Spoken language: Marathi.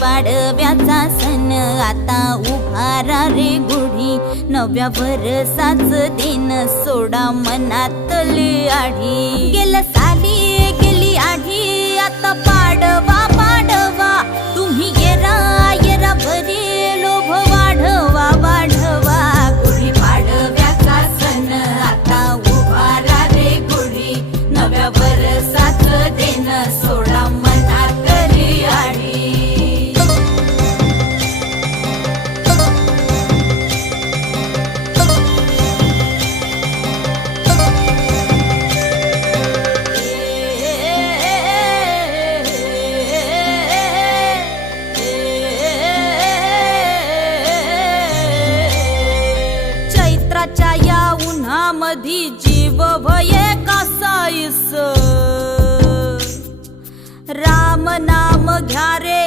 पाडव्याचा सण आता उभारा रे गुढी, नव्या वर्षाच दिन सोडा मनातली आढी। गेल्या साली गेली आढी, आता पाडवा पाडवा, तुम्ही येरा येरा भरी लोभ वाढवा वाढवा। गुढी पाडव्याचा सण आता उभारा रे गुढी, नव्या वर्षाच दिन सोडा मनातली आढी। चैत्राच्या या उन्हामधी जीव भये कासाईस, राम नाम घ्या रे